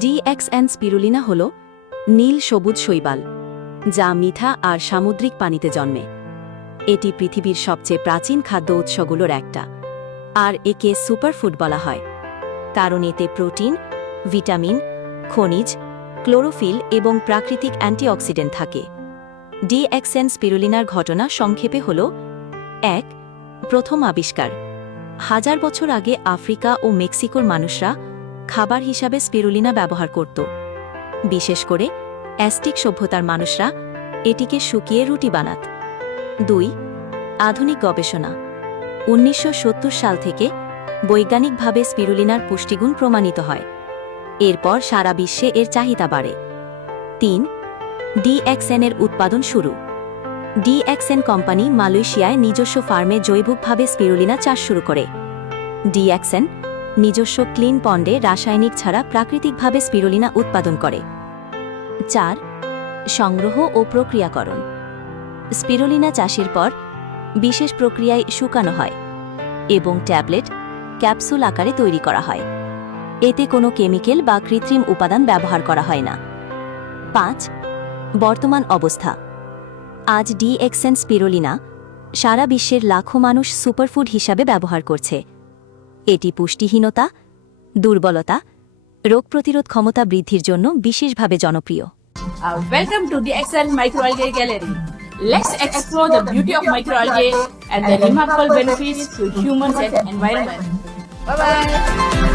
DXN spirulina হল নীল সবুজ শৈবাল যা মিঠা আর সামুদ্রিক পানিতে জন্মে। এটি পৃথিবীর সবচেয়ে প্রাচীন খাদ্য উৎসগুলোর একটা, আর একে সুপারফুড বলা হয় কারণ এতে প্রোটিন, ভিটামিন, খনিজ, ক্লোরোফিল এবং প্রাকৃতিক অ্যান্টিঅক্সিডেন্ট থাকে। DXN স্পিরুলিনার ঘটনা সংক্ষেপে হল: ১. প্রথম আবিষ্কার। 1000 বছর আগে আফ্রিকা ও মেক্সিকোর মানুষরা খাবার হিসাবে স্পিরুলিনা ব্যবহার করত। বিশেষ করে অ্যাজটেক সভ্যতার মানুষরা এটিকে শুকিয়ে রুটি বানাত। ২. আধুনিক গবেষণা। 1970 সাল থেকে বৈজ্ঞানিকভাবে স্পিরুলিনার পুষ্টিগুণ প্রমাণিত হয়। এরপর সারা বিশ্বে এর চাহিদা বাড়ে। ৩. DXN এর উৎপাদন শুরু। DXN কোম্পানি মালয়েশিয়ায় নিজস্ব ফার্মে জৈবিকভাবে স্পিরুলিনা চাষ শুরু করে। DXN নিজস্ব ক্লিন পন্ডে রাসায়নিক ছাড়া প্রাকৃতিকভাবে স্পিরুলিনা উৎপাদন করে। ৪. সংগ্রহ ও প্রক্রিয়াকরণ। স্পিরুলিনা চাষের পর বিশেষ প্রক্রিয়ায় শুকানো হয় এবং ট্যাবলেট, ক্যাপসুল আকারে তৈরি করা হয়। এতে কোনো কেমিক্যাল বা কৃত্রিম উপাদান ব্যবহার করা হয় না। ৫. বর্তমান অবস্থা। আজ DXN স্পিরুলিনা সারা বিশ্বের লাখো মানুষ সুপারফুড হিসাবে ব্যবহার করছে। এটি পুষ্টিহীনতা, দুর্বলতা, রোগ প্রতিরোধ ক্ষমতা বৃদ্ধির জন্য বিশেষভাবে জনপ্রিয়। Welcome to DXN Microalgae Gallery. Let's explore the beauty of microalgae and their remarkable benefits to humans and environment. Bye bye.